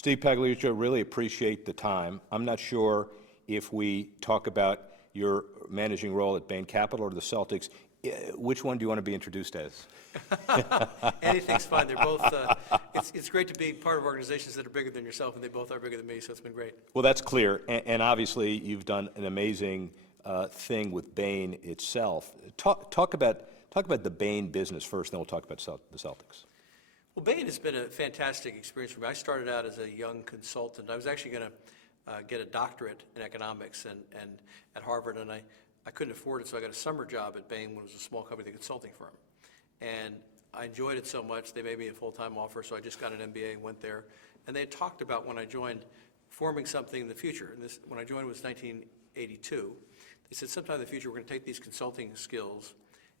Steve Pagliuca, really appreciate the time. I'm not sure if we talk about your managing role at Bain Capital or the Celtics. Which one do you want to be introduced as? Anything's fine. They're both. It's great to be part of organizations that are bigger than yourself, and they both are bigger than me. So it's been great. Well, that's clear, and obviously you've done an amazing thing with Bain itself. Talk about the Bain business first, then we'll talk about the Celtics. Well, Bain has been a fantastic experience for me. I started out as a young consultant. I was actually going to get a doctorate in economics and at Harvard, and I couldn't afford it, so I got a summer job at Bain when it was a small company, the consulting firm. And I enjoyed it so much, they made me a full-time offer, so I just got an MBA and went there. And they had talked about, when I joined, forming something in the future. And when I joined, it was 1982. They said sometime in the future we're going to take these consulting skills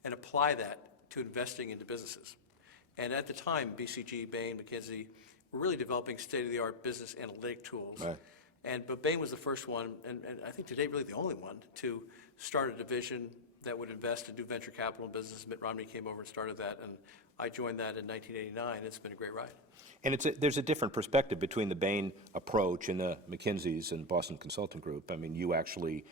and apply that to investing into businesses. And at the time, BCG, Bain, McKinsey were really developing state-of-the-art business analytic tools. Right. But Bain was the first one, and I think today really the only one, to start a division that would invest and do venture capital in business. Mitt Romney came over and started that, and I joined that in 1989. It's been a great ride. And there's a different perspective between the Bain approach and the McKinsey's and Boston Consulting Group. I mean, you actually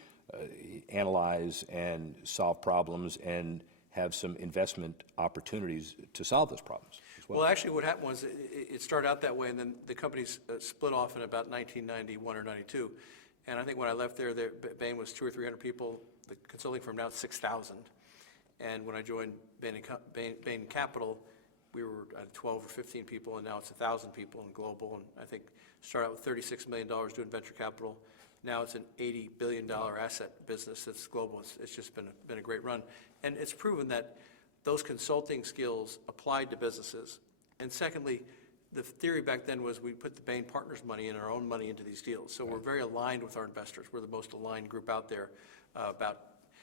analyze and solve problems and have some investment opportunities to solve those problems as well. Well, actually what happened was it started out that way, and then the companies split off in about 1991 or 92. And I think when I left there, Bain was 200 or 300 people. The consulting firm now is 6,000. And when I joined Bain Capital, we were at 12 or 15 people, and now it's 1,000 people in global. And I think started out with $36 million doing venture capital. Now it's an $80 billion asset business that's global. It's just been a great run. And it's proven that those consulting skills applied to businesses. And secondly, the theory back then was we put the Bain partners' money and our own money into these deals. So we're very aligned with our investors. We're the most aligned group out there. About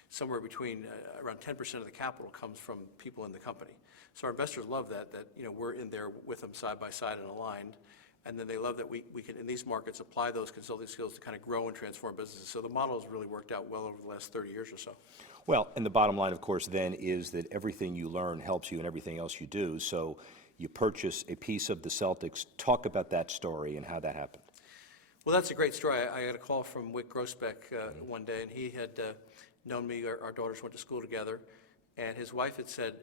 somewhere between around 10% of the capital comes from people in the company. So our investors love that we're in there with them side by side and aligned. And then they love that we can, in these markets, apply those consulting skills to kind of grow and transform businesses. So the model has really worked out well over the last 30 years or so. Well, and the bottom line, of course, then is that everything you learn helps you in everything else you do. So you purchase a piece of the Celtics. Talk about that story and how that happened. Well, that's a great story. I got a call from Wick Grossbeck one day, and he had known me. Our daughters went to school together, and his wife had said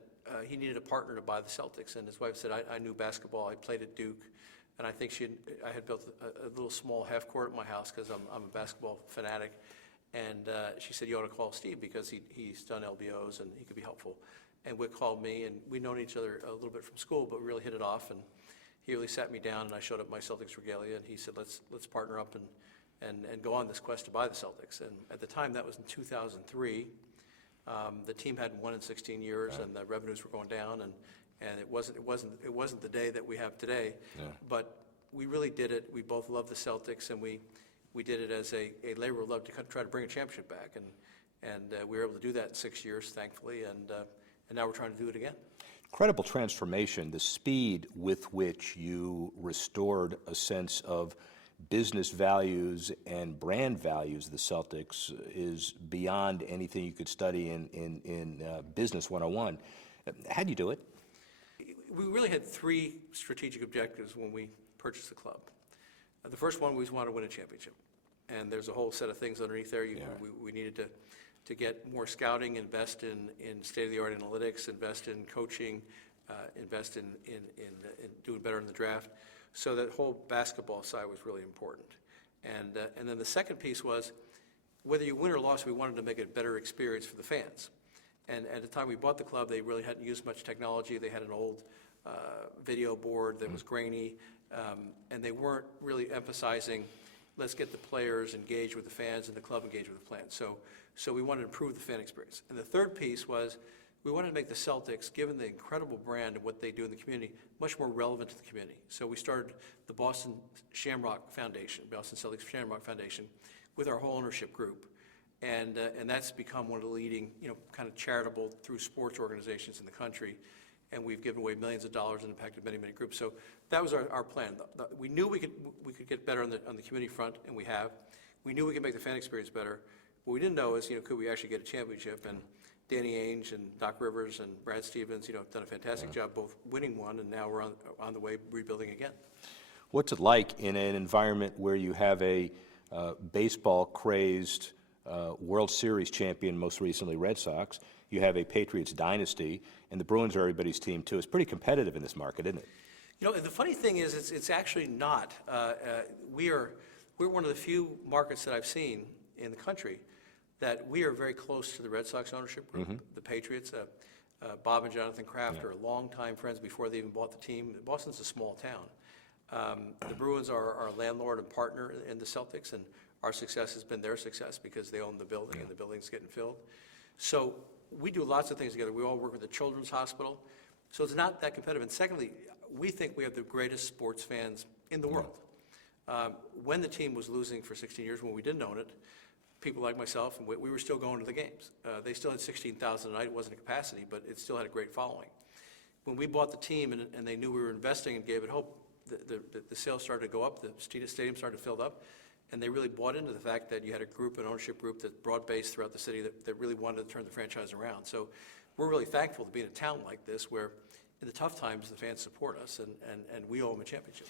he needed a partner to buy the Celtics. And his wife said, I knew basketball. I played at Duke. And I think I had built a little small half court at my house because I'm a basketball fanatic. And she said, you ought to call Steve because he's done LBOs and he could be helpful. And Wick called me, and we'd known each other a little bit from school, but we really hit it off. And he really sat me down, and I showed up my Celtics regalia, and he said, let's partner up and go on this quest to buy the Celtics. And at the time, that was in 2003. The team hadn't won in 16 years, and the revenues were going down, and it wasn't the day that we have today. Yeah. But we really did it. We both love the Celtics, and we did it as a labor of love to try to bring a championship back, and we were able to do that in 6 years, thankfully, and now we're trying to do it again. Incredible transformation. The speed with which you restored a sense of business values and brand values of the Celtics is beyond anything you could study in Business 101. How'd you do it? We really had three strategic objectives when we purchased the club. The first one, we wanted to win a championship. And there's a whole set of things underneath there. We needed to get more scouting, invest in state-of-the-art analytics, invest in coaching, invest in doing better in the draft. So that whole basketball side was really important. And then the second piece was, whether you win or lost, we wanted to make it a better experience for the fans. And at the time we bought the club, they really hadn't used much technology. They had an old video board that was grainy, and they weren't really emphasizing, let's get the players engaged with the fans and the club engaged with the plan. So we wanted to improve the fan experience. And the third piece was, we wanted to make the Celtics, given the incredible brand of what they do in the community, much more relevant to the community. So we started the Boston Shamrock Foundation, Boston Celtics Shamrock Foundation, with our whole ownership group. And that's become one of the leading, kind of charitable through sports organizations in the country. And we've given away millions of dollars and impacted many, many groups. So that was our plan. We knew we could get better on the community front, and we have. We knew we could make the fan experience better. What we didn't know is, could we actually get a championship? And Danny Ainge and Doc Rivers and Brad Stevens, have done a fantastic job both winning one, and now we're on the way rebuilding again. What's it like in an environment where you have a baseball-crazed World Series champion, most recently Red Sox, you have a Patriots dynasty, and the Bruins are everybody's team too? It's pretty competitive in this market, isn't it? You know, the funny thing is, it's actually not. We're one of the few markets that I've seen in the country that we are very close to the Red Sox ownership group. Mm-hmm. The Patriots, Bob and Jonathan Kraft are longtime friends before they even bought the team. Boston's a small town. The Bruins are our landlord and partner in the Celtics, and our success has been their success because they own the building and the building's getting filled. So we do lots of things together. We all work with the Children's Hospital. So it's not that competitive. And secondly, we think we have the greatest sports fans in the world. When the team was losing for 16 years, when we didn't own it, people like myself, and we were still going to the games. They still had 16,000 a night. It wasn't a capacity, but it still had a great following. When we bought the team and they knew we were investing and gave it hope, the sales started to go up, the stadium started to fill up, and they really bought into the fact that you had a group, an ownership group that's broad-based throughout the city that really wanted to turn the franchise around. So we're really thankful to be in a town like this where in the tough times the fans support us, and we owe them a championship.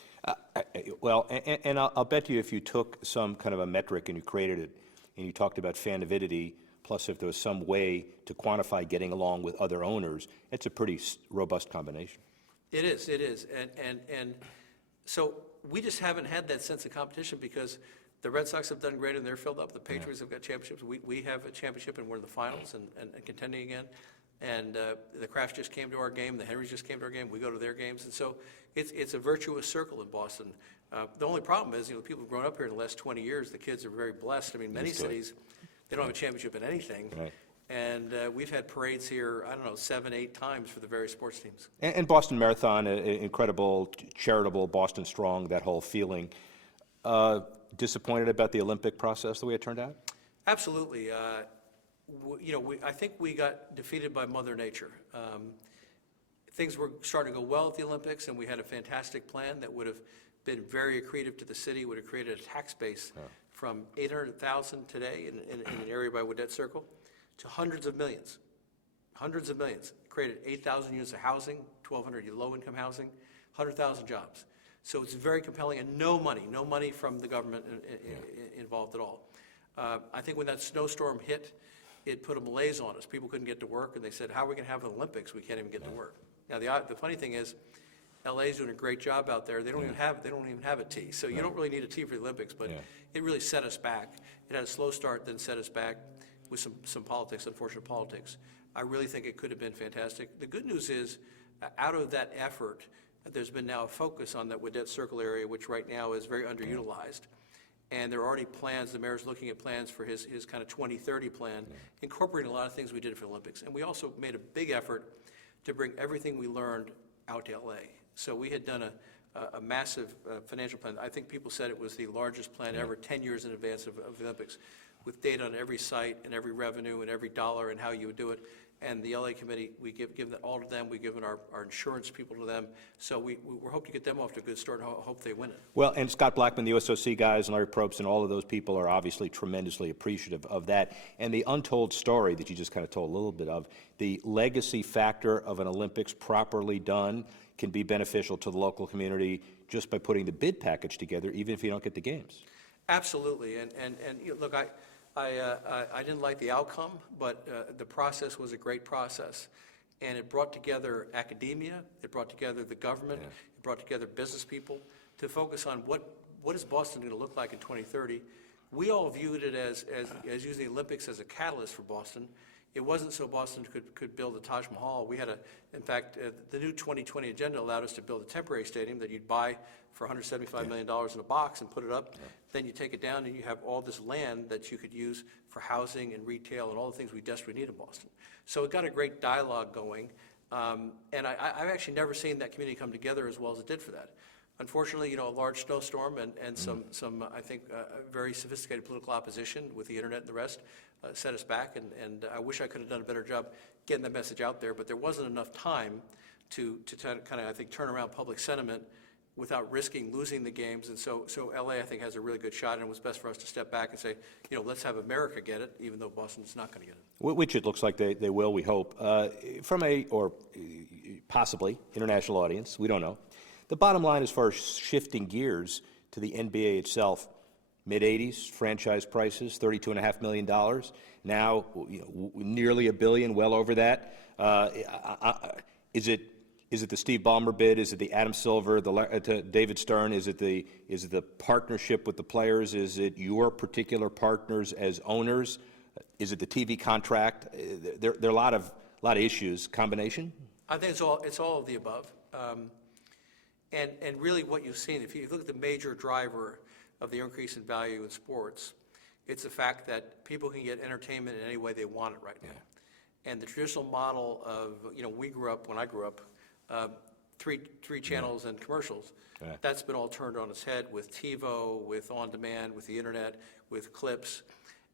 Well, and I'll bet you if you took some kind of a metric and you created it, and you talked about fan avidity, plus if there was some way to quantify getting along with other owners, it's a pretty robust combination. It is, and so we just haven't had that sense of competition because the Red Sox have done great and they're filled up. The Patriots have got championships. We have a championship and we're in the finals and contending again. And the Crafts just came to our game. The Henrys just came to our game. We go to their games. And so it's a virtuous circle in Boston. The only problem is, people have grown up here in the last 20 years. The kids are very blessed. I mean, many cities, they don't have a championship in anything. Right. And we've had parades here, 7, 8 times for the various sports teams. And Boston Marathon, incredible, charitable, Boston strong, that whole feeling. Disappointed about the Olympic process, the way it turned out? Absolutely. I think we got defeated by Mother Nature. Things were starting to go well at the Olympics, and we had a fantastic plan that would have been very accretive to the city, would have created a tax base from $800,000 today in an area by Woodette Circle to hundreds of millions. Created 8,000 units of housing, 1,200 low-income housing, 100,000 jobs. So it's very compelling, and no money from the government involved at all. I think when that snowstorm hit, it put a malaise on us. People couldn't get to work, and they said, how are we going to have an Olympics? We can't even get to work. Now, the funny thing is, LA's doing a great job out there. They don't even have a T. So you don't really need a T for the Olympics, but it really set us back. It had a slow start, then set us back with some politics, unfortunate politics. I really think it could have been fantastic. The good news is, out of that effort, there's been now a focus on that Woodette Circle area, which right now is very underutilized. And there are already plans, the mayor's looking at plans for his kind of 2030 plan, incorporating a lot of things we did for the Olympics. And we also made a big effort to bring everything we learned out to LA. So we had done a massive financial plan. I think people said it was the largest plan ever, 10 years in advance of the Olympics, with data on every site and every revenue and every dollar and how you would do it. And the LA committee, we give that all to them. We've given our insurance people to them. So we hope to get them off to a good start and hope they win it. Well, and Scott Blackman, the USOC guys, and Larry Probst, and all of those people are obviously tremendously appreciative of that. And the untold story that you just kind of told a little bit of, the legacy factor of an Olympics properly done can be beneficial to the local community just by putting the bid package together, even if you don't get the games. Absolutely. And look, I didn't like the outcome, but the process was a great process. And it brought together academia, it brought together the government, it brought together business people to focus on what is Boston going to look like in 2030. We all viewed it as using the Olympics as a catalyst for Boston. It wasn't so Boston could build the Taj Mahal. We had in fact, the new 2020 agenda allowed us to build a temporary stadium that you'd buy for $175 million in a box and put it up. Then you take it down and you have all this land that you could use for housing and retail and all the things we desperately need in Boston. So it got a great dialogue going. And I've actually never seen that community come together as well as it did for that. Unfortunately, a large snowstorm and some I think, very sophisticated political opposition with the internet and the rest set us back. And I wish I could have done a better job getting that message out there, but there wasn't enough time to kind of, I think, turn around public sentiment without risking losing the games. And so LA, I think, has a really good shot, and it was best for us to step back and say, let's have America get it, even though Boston's not going to get it. Which it looks like they will, we hope. From or possibly international audience, we don't know. The bottom line, as far as shifting gears to the NBA itself, mid-'80s franchise prices, $32.5 million. Now, nearly $1 billion, well over that. Is it the Steve Ballmer bid? Is it the Adam Silver, to David Stern? Is it the partnership with the players? Is it your particular partners as owners? Is it the TV contract? There are a lot of issues. Combination? I think it's all of the above. And really what you've seen, if you look at the major driver of the increase in value in sports, it's the fact that people can get entertainment in any way they want it right now. And the traditional model of, when I grew up, three channels and commercials, that's been all turned on its head with TiVo, with on-demand, with the internet, with clips.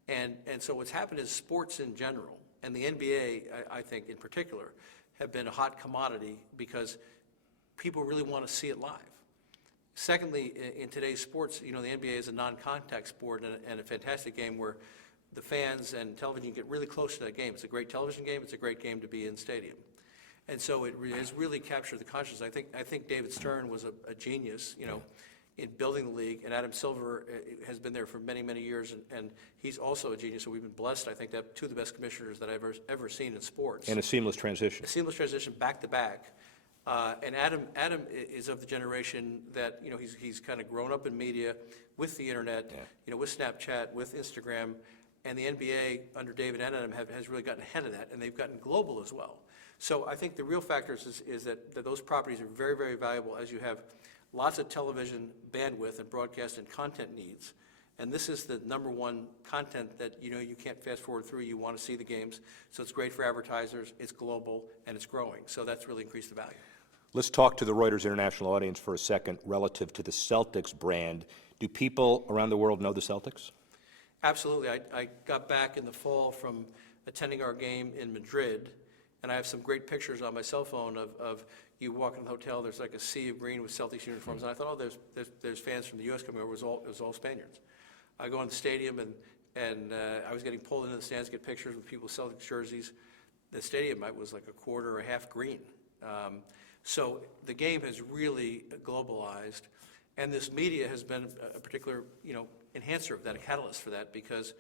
And so what's happened is sports in general, and the NBA, I think in particular, have been a hot commodity because people really want to see it live. Secondly, in today's sports, the NBA is a non-contact sport and a fantastic game where the fans and television get really close to that game. It's a great television game. It's a great game to be in stadium. And so it has really captured the consciousness. I think David Stern was a genius, in building the league, and Adam Silver has been there for many, many years, and he's also a genius. So we've been blessed, I think, to have two of the best commissioners that I've ever seen in sports. And a seamless transition. A seamless transition, back to back. And Adam is of the generation that, he's kind of grown up in media with the internet, with Snapchat, with Instagram, and the NBA under David and Adam has really gotten ahead of that, and they've gotten global as well. So I think the real factor is that those properties are very, very valuable as you have lots of television bandwidth and broadcast and content needs. And this is the number one content that, you can't fast forward through. You want to see the games. So it's great for advertisers, it's global, and it's growing. So that's really increased the value. Let's talk to the Reuters international audience for a second relative to the Celtics brand. Do people around the world know the Celtics? Absolutely. I got back in the fall from attending our game in Madrid, and I have some great pictures on my cell phone of you walk in the hotel, there's like a sea of green with Celtics uniforms, and I thought, there's fans from the U.S. coming over. It was all Spaniards. I go in the stadium, and I was getting pulled into the stands to get pictures with people with Celtics jerseys. The stadium was like a quarter or half green. So the game has really globalized, and this media has been a particular, enhancer of that, a catalyst for that, because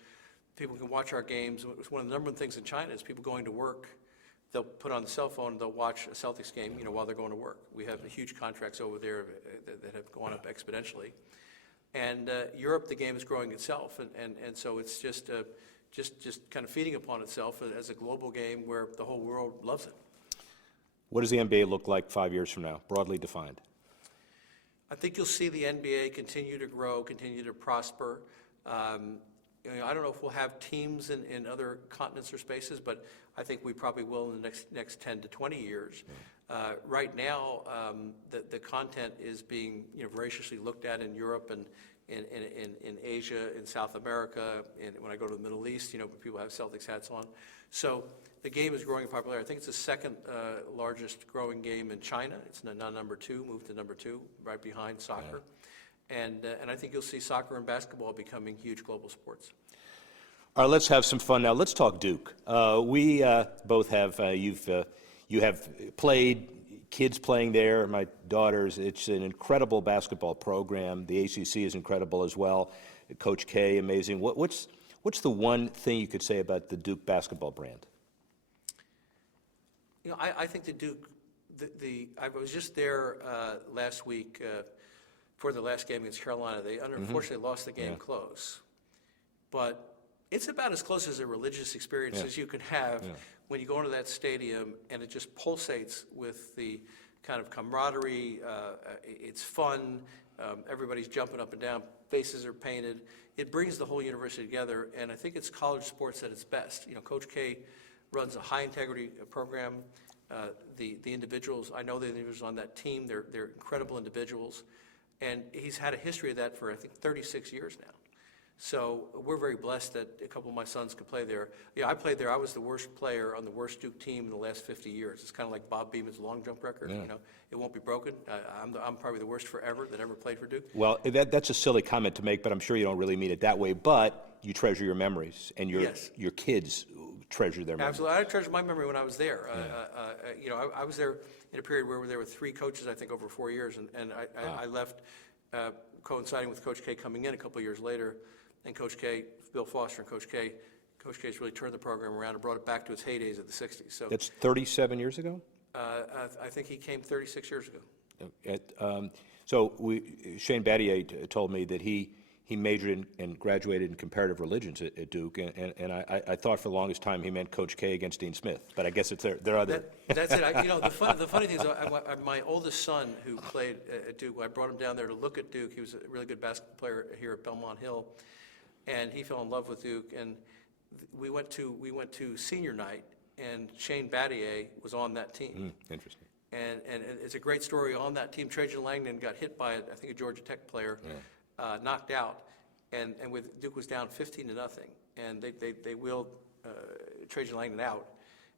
people can watch our games. One of the number one things in China is people going to work. They'll put on the cell phone, they'll watch a Celtics game, while they're going to work. We have huge contracts over there that have gone up exponentially. And Europe, the game is growing itself, and so it's just kind of feeding upon itself as a global game where the whole world loves it. What does the NBA look like 5 years from now, broadly defined? I think you'll see the NBA continue to grow, continue to prosper. I don't know if we'll have teams in other continents or spaces, but I think we probably will in the next 10 to 20 years. Right now, the content is being voraciously looked at in Europe and in Asia, in South America, and when I go to the Middle East, people have Celtics hats on. So the game is growing in popularity. I think it's the second largest growing game in China. It's now number 2, moved to number 2, right behind soccer. And I think you'll see soccer and basketball becoming huge global sports. All right, let's have some fun now. Let's talk Duke. We both have, you have played, kids playing there, my daughters. It's an incredible basketball program. The ACC is incredible as well. Coach K, amazing. What's the one thing you could say about the Duke basketball brand? I think the Duke, I was just there last week for the last game against Carolina. They unfortunately lost the game close. But it's about as close as a religious experience as you can have when you go into that stadium and it just pulsates with the kind of camaraderie. It's fun. Everybody's jumping up and down. Faces are painted. It brings the whole university together, and I think it's college sports at its best. Coach K runs a high-integrity program. The individuals, I know the individuals on that team, they're incredible individuals, and he's had a history of that for, I think, 36 years now. So we're very blessed that a couple of my sons could play there. I played there. I was the worst player on the worst Duke team in the last 50 years. It's kind of like Bob Beeman's long jump record. It won't be broken. I'm probably the worst forever that ever played for Duke. Well, that's a silly comment to make, but I'm sure you don't really mean it that way. But you treasure your memories, and your kids treasure their memory. Absolutely. I treasure my memory when I was there. I was there in a period where there were 3 coaches, I think, over 4 years, and I left coinciding with Coach K coming in a couple of years later, and Coach K, Bill Foster and Coach K's really turned the program around and brought it back to its heydays of the 60s. So That's 37 years ago? I think he came 36 years ago. Shane Battier told me that he majored in and graduated in comparative religions at Duke, and I thought for the longest time he meant Coach K against Dean Smith, but I guess there are other. That's it. The funny thing is, my oldest son who played at Duke, I brought him down there to look at Duke. He was a really good basketball player here at Belmont Hill, and he fell in love with Duke. And we went to senior night, and Shane Battier was on that team. Interesting. And it's a great story on that team. Trajan Langdon got hit by, I think, a Georgia Tech player, knocked out, and with Duke was down 15-0, and they wheeled Trajan Langdon out.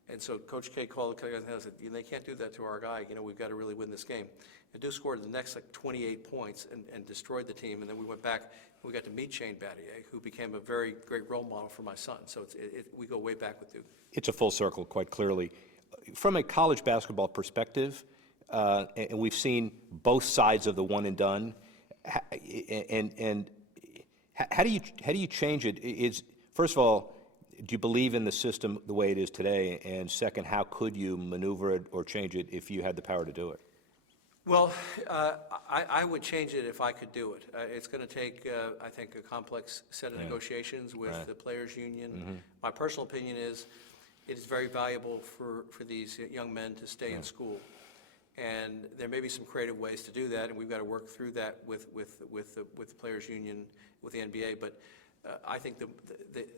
And so Coach K called the guys and said, they can't do that to our guy. We've got to really win this game. And Duke scored the next 28 points and destroyed the team. And then we went back and we got to meet Shane Battier, who became a very great role model for my son. So we go way back with Duke. It's a full circle, quite clearly. From a college basketball perspective, and we've seen both sides of the one and done, and how do you change it? First of all, do you believe in the system the way it is today? And second, how could you maneuver it or change it if you had the power to do it? Well, I would change it if I could do it. It's going to take, I think, a complex set of negotiations with the players' union. My personal opinion is it is very valuable for these young men to stay in school. And there may be some creative ways to do that, and we've got to work through that with the players' union, with the NBA. But I think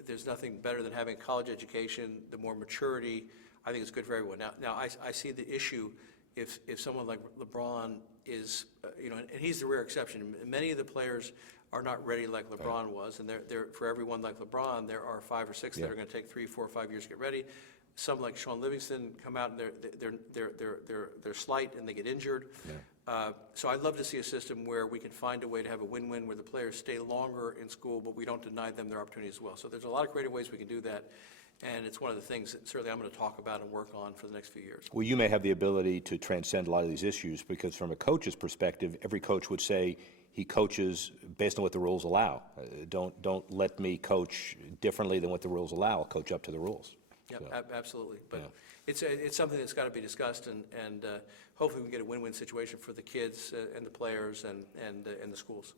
there's nothing better than having a college education. The more maturity, I think it's good for everyone. Now I see the issue if someone like LeBron is, and he's the rare exception. Many of the players are not ready like LeBron was, and for everyone like LeBron, there are 5 or 6 that are going to take 3, 4, 5 years to get ready. Some like Sean Livingston come out and they're slight and they get injured. So I'd love to see a system where we can find a way to have a win-win where the players stay longer in school, but we don't deny them their opportunities as well. So there's a lot of creative ways we can do that, and it's one of the things that certainly I'm going to talk about and work on for the next few years. Well, you may have the ability to transcend a lot of these issues because from a coach's perspective, every coach would say he coaches based on what the rules allow. Don't let me coach differently than what the rules allow. I'll coach up to the rules. Yeah, so. Absolutely. But it's something that's got to be discussed, and hopefully we can get a win-win situation for the kids and the players and the schools.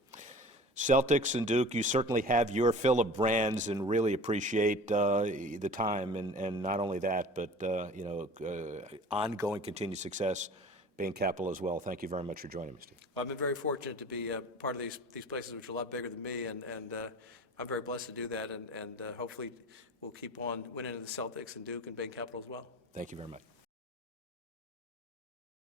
Celtics and Duke, you certainly have your fill of brands and really appreciate the time and not only that, but ongoing continued success, Bain Capital as well. Thank you very much for joining me, Steve. Well, I've been very fortunate to be part of these places, which are a lot bigger than me, and I'm very blessed to do that, and hopefully we'll keep on winning in the Celtics and Duke and Bain Capital as well. Thank you very much.